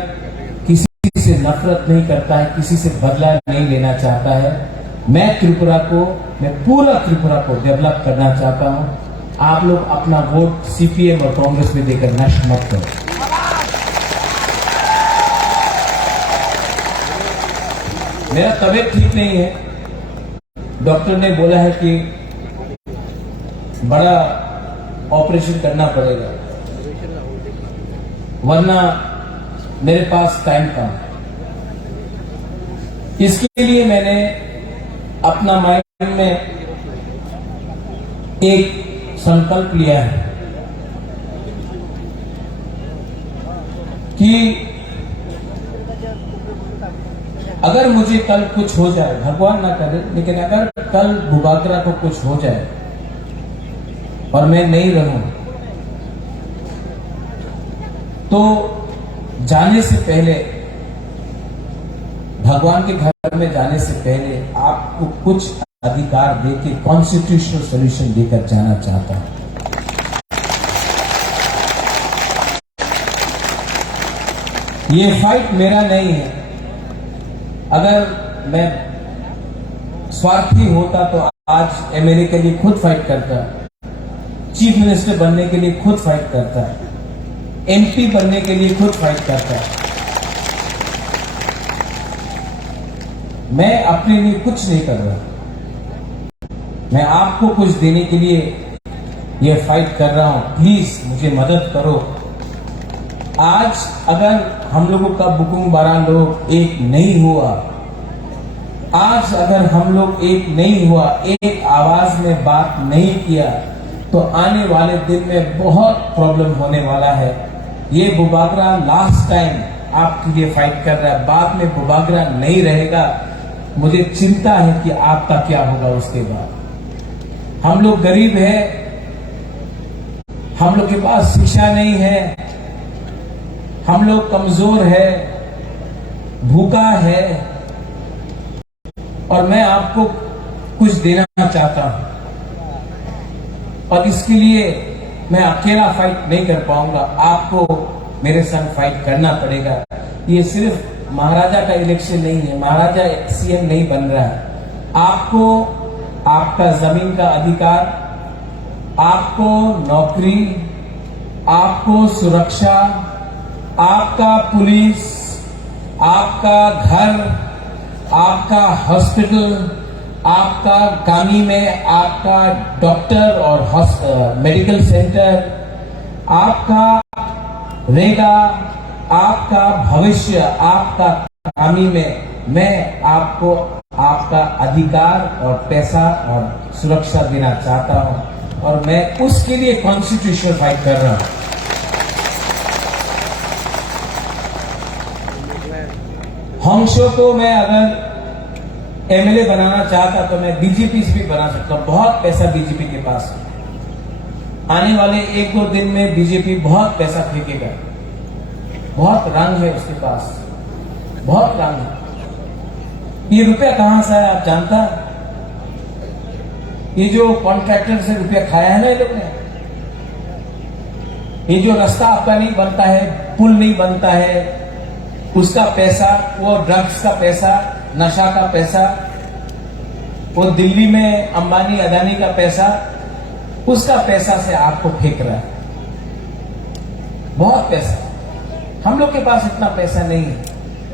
किसी से नफरत नहीं करता है, किसी से बदला नहीं लेना चाहता है। मैं पूरा त्रिपुरा को डेवलप करना चाहता हूं। आप लोग अपना वोट सीपीएम और कांग्रेस में देकर नष्ट मत करो। मेरा तबीयत ठीक नहीं है, डॉक्टर ने बोला है कि बड़ा ऑपरेशन करना पड़ेगा, वरना मेरे पास टाइम कम है। इसके लिए मैंने अपना माइंड में एक संकल्प लिया है कि अगर मुझे कल कुछ हो जाए, भगवान ना करे, लेकिन अगर कल बुबागरा को कुछ हो जाए और मैं नहीं रहूं, तो जाने से पहले, भगवान के घर में जाने से पहले आपको कुछ अधिकार देके कॉन्स्टिट्यूशनल सोल्यूशन देकर जाना चाहता हूं। ये फाइट मेरा नहीं है। अगर मैं स्वार्थी होता तो आज एमएलए के लिए खुद फाइट करता, चीफ मिनिस्टर बनने के लिए खुद फाइट करता, एमपी बनने के लिए खुद फाइट करता। मैं अपने लिए कुछ नहीं कर रहा, मैं आपको कुछ देने के लिए यह फाइट कर रहा हूं। प्लीज मुझे मदद करो। आज अगर हम लोगों का बुकुंग बारा लोग एक नहीं हुआ, आज अगर हम लोग एक नहीं हुआ, एक आवाज में बात नहीं किया, तो आने वाले दिन में बहुत प्रॉब्लम होने वाला है। ये बुबागरा लास्ट टाइम आपके लिए फाइट कर रहा है, बाद में बुबागरा नहीं रहेगा। मुझे चिंता है कि आपका क्या होगा उसके बाद। हम लोग गरीब हैं, हम लोग के पास शिक्षा नहीं है, हम लोग कमजोर है, भूखा है, और मैं आपको कुछ देना चाहता हूं। और इसके लिए मैं अकेला फाइट नहीं कर पाऊंगा, आपको मेरे संग फाइट करना पड़ेगा। ये सिर्फ महाराजा का इलेक्शन नहीं है, महाराजा सीएम नहीं बन रहा है। आपको आपका जमीन का अधिकार, आपको नौकरी, आपको सुरक्षा, आपका पुलिस, आपका घर, आपका हॉस्पिटल, आपका गामी में आपका डॉक्टर और मेडिकल सेंटर, आपका रेगा, आपका भविष्य, आपका गामी में मैं आपको आपका अधिकार और पैसा और सुरक्षा देना चाहता हूं और मैं उसके लिए कॉन्स्टिट्यूशनल फाइट कर रहा हूं। हंसों को मैं अगर एमएलए बनाना चाहता तो मैं बीजेपी से भी बना सकता हूं। बहुत पैसा बीजेपी के पास है। आने वाले 1-2 दिन में बीजेपी बहुत पैसा फेंकेगा। बहुत रंग है उसके पास, बहुत रंग है। ये रुपया कहां से है आप जानता? ये जो कॉन्ट्रैक्टर से रुपया खाया है ना ये लोग ने, ये जो रास्ता आपका नहीं बनता है, पुल नहीं बनता है, उसका पैसा, वो ड्रग्स का पैसा, नशा का पैसा, वो दिल्ली में अंबानी अदानी का पैसा, उसका पैसा से आपको फेंक रहा है। बहुत पैसा। हम लोग के पास इतना पैसा नहीं है,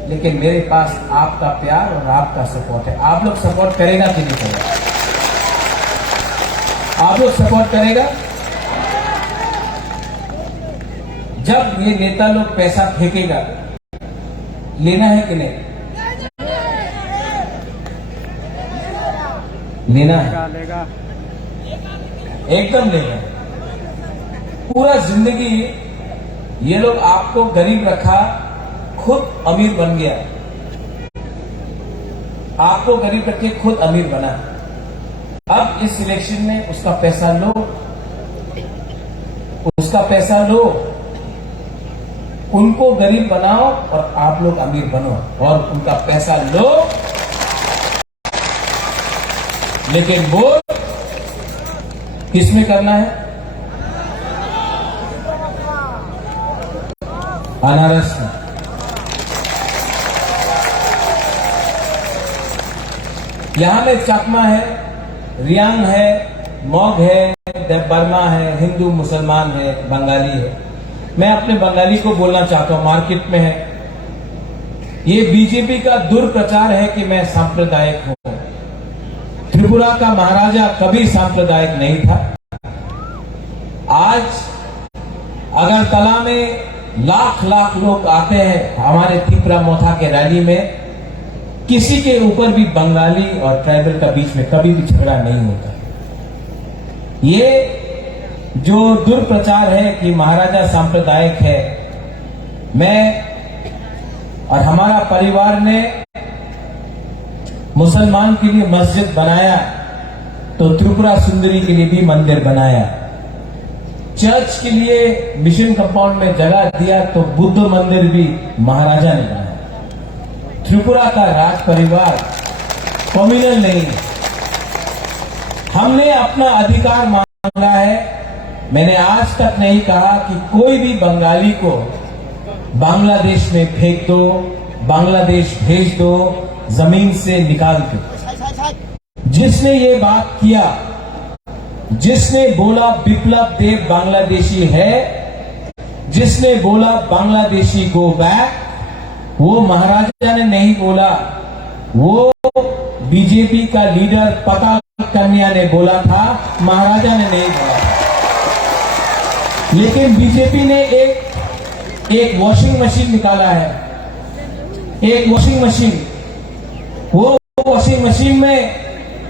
लेकिन मेरे पास आपका प्यार और आपका सपोर्ट है। आप लोग सपोर्ट करेगा कि नहीं करेगा? आप लोग सपोर्ट करेगा? जब ये नेता लोग पैसा फेंकेगा, लेना है कि नहीं? लेना है, एकदम लेना। पूरा जिंदगी ये लोग आपको गरीब रखा, खुद अमीर बन गया। आपको गरीब रखे, खुद अमीर बना। अब इस इलेक्शन में उसका पैसा लो, उसका पैसा लो, उनको गरीब बनाओ और आप लोग अमीर बनो, और उनका पैसा लो, लेकिन वोट किसमें करना है? अनारस में। यहां में चकमा है, रियांग है, मौग है, बर्मा है, हिंदू मुसलमान है, बंगाली है। मैं अपने बंगाली को बोलना चाहता हूं, मार्केट में है। ये बीजेपी का दुर्प्रचार है कि मैं सांप्रदायिक हूं। त्रिपुरा का महाराजा कभी सांप्रदायिक नहीं था। आज अगरतला में लाख लाख लोग आते हैं हमारे त्रिपुरा मोथा के रैली में, किसी के ऊपर भी बंगाली और ट्राइबल का बीच में कभी भी झगड़ा नहीं होता। ये जो दुर्प्रचार है कि महाराजा सांप्रदायिक है, मैं और हमारा परिवार ने मुसलमान के लिए मस्जिद बनाया तो त्रिपुरा सुंदरी के लिए भी मंदिर बनाया। चर्च के लिए मिशन कंपाउंड में जगह दिया तो बुद्ध मंदिर भी महाराजा ने बनाया। त्रिपुरा का राज परिवार कम्युनल नहीं है। हमने अपना अधिकार मांगा है। मैंने आज तक नहीं कहा कि कोई भी बंगाली को बांग्लादेश में फेंक दो, बांग्लादेश भेज दो, जमीन से निकाल दो। जिसने ये बात किया, जिसने बोला बिप्लब देव बांग्लादेशी है, जिसने बोला बांग्लादेशी गो बैक, वो महाराजा ने नहीं बोला, वो बीजेपी का लीडर पका कन्या ने बोला था, महाराजा ने नहीं बोला। लेकिन बीजेपी ने एक वॉशिंग मशीन निकाला है, एक वॉशिंग मशीन। वो वॉशिंग मशीन में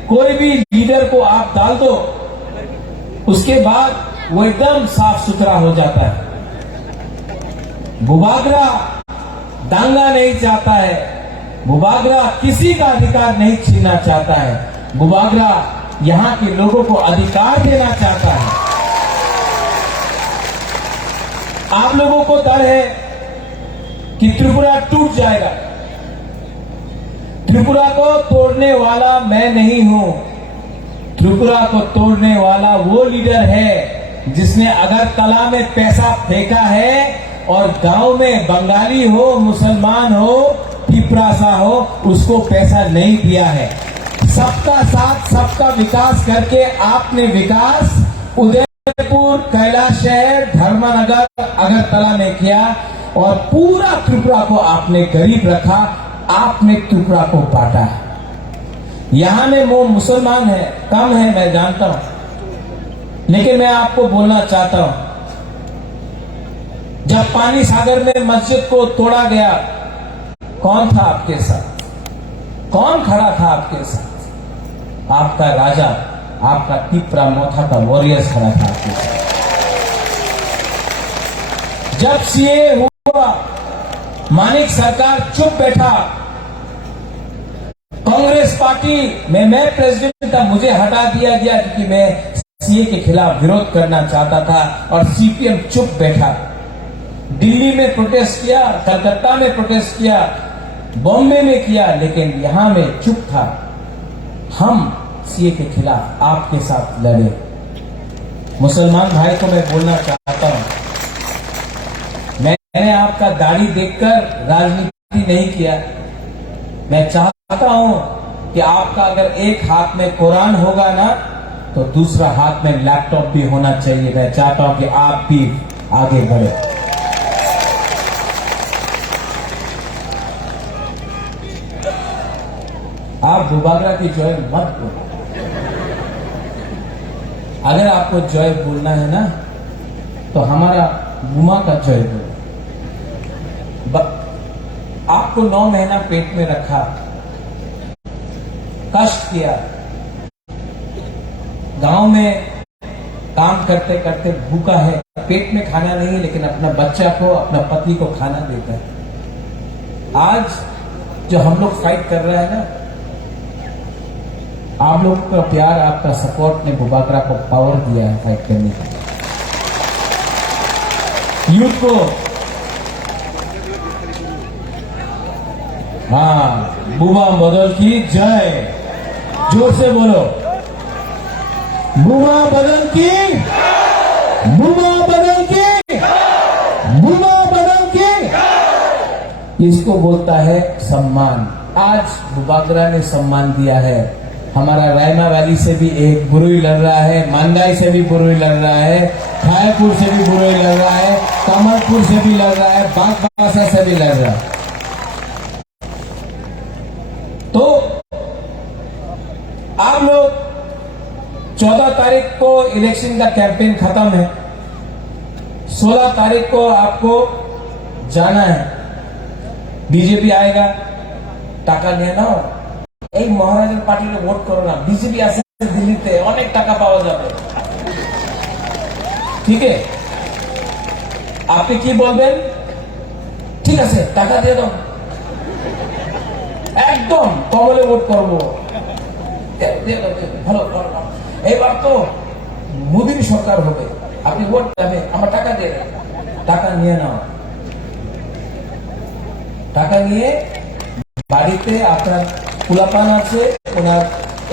कोई भी लीडर को आप डाल दो, उसके बाद वो एकदम साफ सुथरा हो जाता है। बुबागरा दांगा नहीं चाहता है, बुबागरा किसी का अधिकार नहीं छीनना चाहता है। बुबागरा यहां के लोगों को अधिकार देना चाहता है। आप लोगों को डर है कि त्रिपुरा टूट जाएगा। त्रिपुरा को तोड़ने वाला मैं नहीं हूं। त्रिपुरा को तोड़ने वाला वो लीडर है जिसने अगरतला में पैसा फेंका है और गांव में बंगाली हो, मुसलमान हो, पिपरासा हो, उसको पैसा नहीं दिया है। सबका साथ, सबका विकास करके आपने विकास उदयपुर, कैलाश शहर, धर्मनगर, अगरतला में किया और पूरा त्रिपुरा को आपने गरीब रखा, आपने त्रिपुरा को बांटा है। यहां में वो मुसलमान है, कम है, मैं जानता हूं, लेकिन मैं आपको बोलना चाहता हूं, जब पानी सागर में मस्जिद को तोड़ा गया, कौन था आपके साथ? कौन खड़ा था आपके साथ? आपका राजा, आपका तिपरा मोथा का वॉरियर्स खड़ा था आपके साथ। जब सीए हुआ, मानिक सरकार चुप बैठा, कांग्रेस पार्टी में मैं प्रेसिडेंट था, मुझे हटा दिया गया क्योंकि मैं सीए के खिलाफ विरोध करना चाहता था और सीपीएम चुप बैठा। दिल्ली में प्रोटेस्ट किया, कलकत्ता में प्रोटेस्ट किया, बॉम्बे में किया, लेकिन यहां में चुप था। हम सीए के खिलाफ आपके साथ लड़े। मुसलमान भाई को मैं बोलना चाहता हूं, मैंने आपका दाढ़ी देखकर राजनीति नहीं किया। मैं चाहता हूं कि आपका अगर एक हाथ में कुरान होगा ना, तो दूसरा हाथ में लैपटॉप भी होना चाहिए। मैं चाहता हूं कि आप भी आगे बढ़े। आप बुबागरा की जॉय मत बोलो। अगर आपको जॉय बोलना है ना, तो हमारा बुमा का जॉय बोलो। आपको 9 महीना पेट में रखा, कष्ट किया, गांव में काम करते करते भूखा है, पेट में खाना नहीं, लेकिन अपना बच्चा को, अपना पति को खाना देता है। आज जो हम लोग फाइट कर रहे हैं ना, आप लोगों का प्यार, आपका सपोर्ट ने बुबागरा को पावर दिया है फाइट करने के लिए। यूथ को, हाँ, बुबा बदल की जय, जोर से बोलो, बुबा बदल की, बुबा बदल की, बुबा बदल की। इसको बोलता है सम्मान। आज बुबागरा ने सम्मान दिया है। हमारा रायमा वैली से भी एक बुरुई लड़ रहा है, मांदाई से भी बुरुई लड़ रहा है, खायपुर से भी बुरुई लड़ रहा है, कमलपुर से भी लड़ रहा है, बागबासा से भी लड़ रहा है। तो आप लोग 14 तारीख को इलेक्शन का कैंपेन खत्म है, 16 तारीख को आपको जाना है। बीजेपी आएगा, টাকা নিয়ে নাও, এই মহারাজের পার্টিকে ভোট করো না, বিজেপি আছে দিল্লিতে, অনেক টাকা পাওয়া যাবে। ঠিক আছে, আপনি কি বলবেন? ঠিক আছে, টাকা দিয়ে দাও, একদম কমলে ভোট করবো, ভালো। এবার তো মোদীর সরকার হবে, আপনি ভোট দেবে, আমার টাকা দিয়ে দেন। টাকা নিয়ে নাও, টাকা নিয়ে বাড়িতে আপনার পোলাপান আছে, ওনার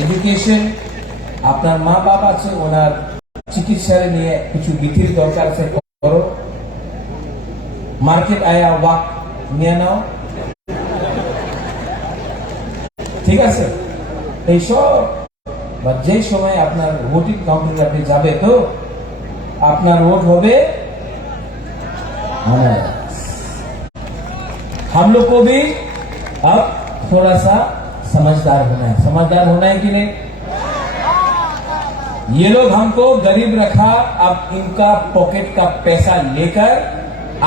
এডুকেশন, আপনার মা বাবা আছে, ওনার চিকিৎসার নিয়ে কিছু বিধির দরকার আছে, করো। মার্কেট আয়া ওয়াক নিয়ে নাও, ঠিক আছে? এইসব যে সময় আপনার ভোটিং কাউন্টারে আপনি যাবে, তো আপনার ভোট হবে। हम लोग को भी अब थोड़ा सा समझदार होना है। समझदार होना है कि नहीं? ये लोग हमको गरीब रखा, अब इनका पॉकेट का पैसा लेकर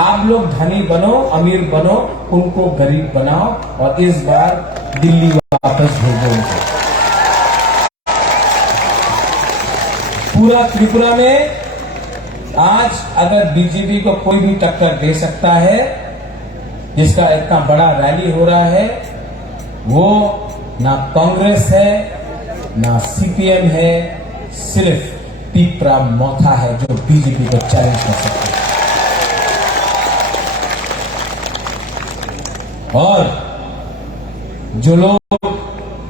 आप लोग धनी बनो, अमीर बनो, उनको गरीब बनाओ और इस बार दिल्ली वापस भेजो उनको। पूरा त्रिपुरा में आज अगर बीजेपी को कोई भी टक्कर दे सकता है, जिसका इतना बड़ा रैली हो रहा है, वो ना कांग्रेस है, ना सीपीएम है, सिर्फ पीपरा मोथा है जो बीजेपी को चैलेंज कर सकता है। और जो लोग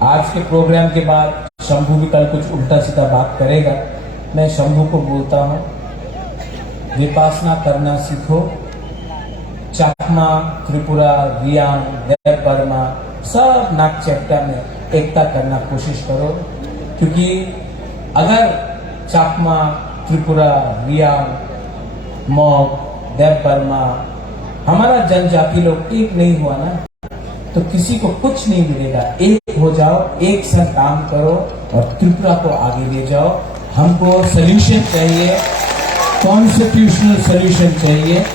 आज के प्रोग्राम के बाद शंभू भी कल कुछ उल्टा सीधा बात करेगा, मैं शंभू को बोलता हूं, विपासना करना सीखो। चाकमा, त्रिपुरा, रियांग, देव बर्मा सब नाग चैप्टा में एकता करना कोशिश करो, क्योंकि अगर चाकमा, त्रिपुरा, रियांग, मॉग, देव बर्मा हमारा जनजाति लोग एक नहीं हुआ ना, तो किसी को कुछ नहीं मिलेगा। एक हो जाओ, एक साथ काम करो और त्रिपुरा को आगे ले जाओ। हमको सॉल्यूशन चाहिए, कॉन्स्टिट्यूशनल सॉल्यूशन चाहिए,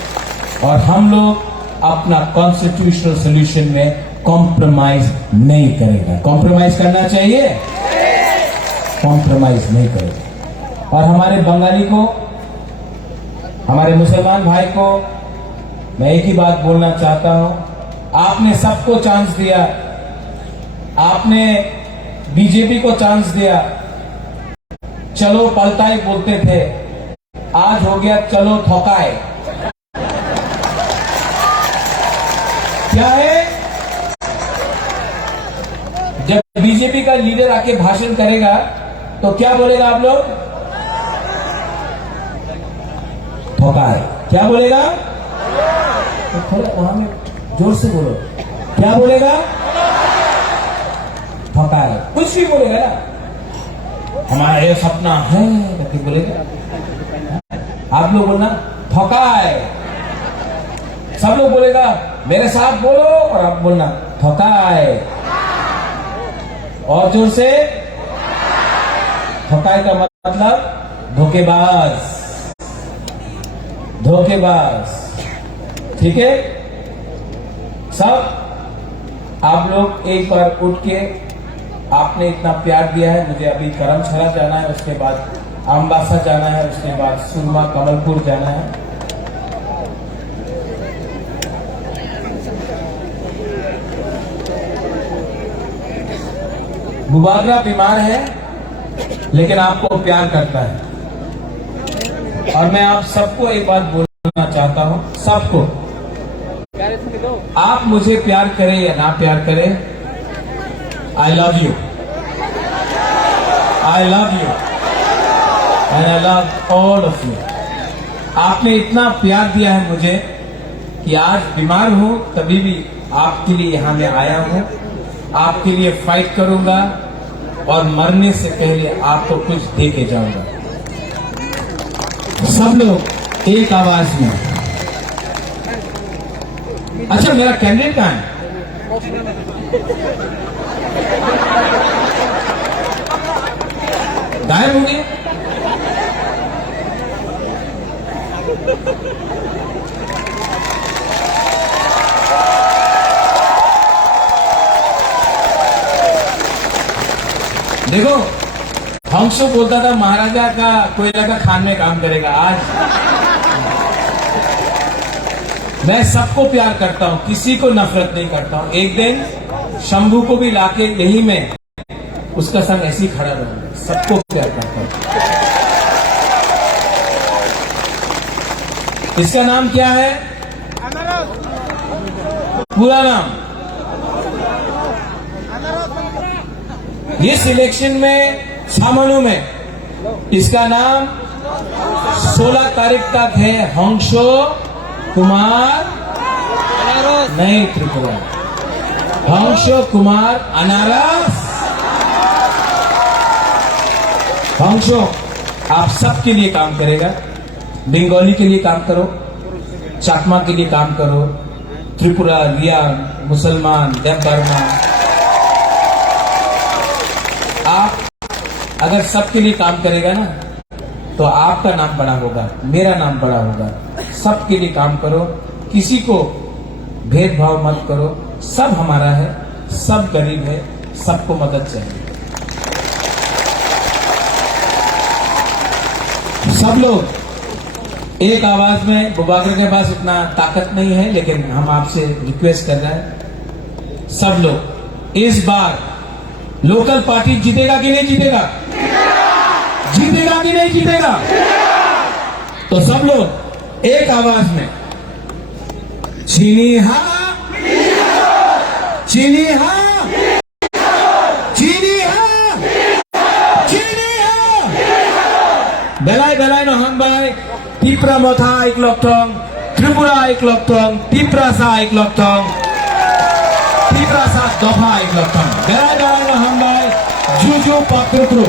और हम लोग अपना कॉन्स्टिट्यूशनल सॉल्यूशन में कॉम्प्रोमाइज नहीं करेगा। कॉम्प्रोमाइज करना चाहिए, कॉम्प्रोमाइज नहीं करेगा। और हमारे बंगाली को, हमारे मुसलमान भाई को मैं एक ही बात बोलना चाहता हूं, आपने सबको चांस दिया, आपने बीजेपी को चांस दिया, चलो पलटाई बोलते थे, आज हो गया चलो ठोकाए। क्या है? जब बीजेपी का लीडर आके भाषण करेगा तो क्या बोलेगा आप लोग? ठोकाए। क्या बोलेगा? तो थोड़ा वहां में जोर से बोलो, क्या बोलेगा? ठोकाए। कुछ भी बोलेगा ना, हमारा ये सपना है करके बोलेगा। आप लोग बोलना ठोकाए, सब लोग बोलेगा मेरे साथ बोलो, और आप बोलना ठोकाए, और जोर से। ठोकाए का मतलब धोखेबाज, धोखेबाज। ठीक है? सब आप लोग एक बार उठ के, आपने इतना प्यार दिया है, मुझे अभी करमछला जाना है, उसके बाद अम्बासा जाना है, उसके बाद सुरमा कमलपुर जाना है। बुबागरा बीमार है लेकिन आपको प्यार करता है, और मैं आप सबको एक बात बोलना चाहता हूं, सबको, आप मुझे प्यार करें या ना प्यार करें, I love you, I love you and I love all of you. आपने इतना प्यार दिया है मुझे कि आज बीमार हूं तभी भी आपके लिए यहां मैं आया हूं, आपके लिए फाइट करूंगा, और मरने से पहले आपको कुछ दे के जाऊंगा। सब लोग एक आवाज में। अच्छा, मेरा कैंडिडेट कहां है? गायब हो गया? देखो, हंसो बोलता था महाराजा का कोयला का खान में काम करेगा। आज मैं सबको प्यार करता हूं, किसी को नफरत नहीं करता हूं। एक दिन शंभू को भी लाके यही मैं उसका संग ऐसे ही खड़ा रहूंगा, सबको प्यार करता हूं। इसका नाम क्या है? पूरा नाम? इस इलेक्शन में छामनू में इसका नाम 16 तारीख तक है हंसो कुमार, नहीं त्रिपुरा, हंसो कुमार अनारस। हंसो आप सबके लिए काम करेगा, बंगाली के लिए काम करो, चाकमा के लिए काम करो, त्रिपुरा, रियांग, मुसलमान, देव बर्मा, आप अगर सबके लिए काम करेगा ना तो आपका नाम बड़ा होगा, मेरा नाम बड़ा होगा। सबके लिए काम करो, किसी को भेदभाव मत करो, सब हमारा है, सब गरीब है, सबको मदद चाहिए। सब लोग एक आवाज में। बुबागरा के पास उतना ताकत नहीं है, लेकिन हम आपसे रिक्वेस्ट कर रहे हैं, सब लोग इस बार लोकल पार्टी जीतेगा कि नहीं जीतेगा? जीतेगा कि नहीं जीतेगा? तो सब लोग एक आवाज में चीनी हा, चीनी हा, चीनी हा, चीनी हा, बेलाय बेलाय नहन bye Tipra Motha Ikloktong, Tripura Ikloktong, Tiprasa Ikloktong, Tiprasa Doha Ikloktong. Gara-gara hambai Juju Patrutru.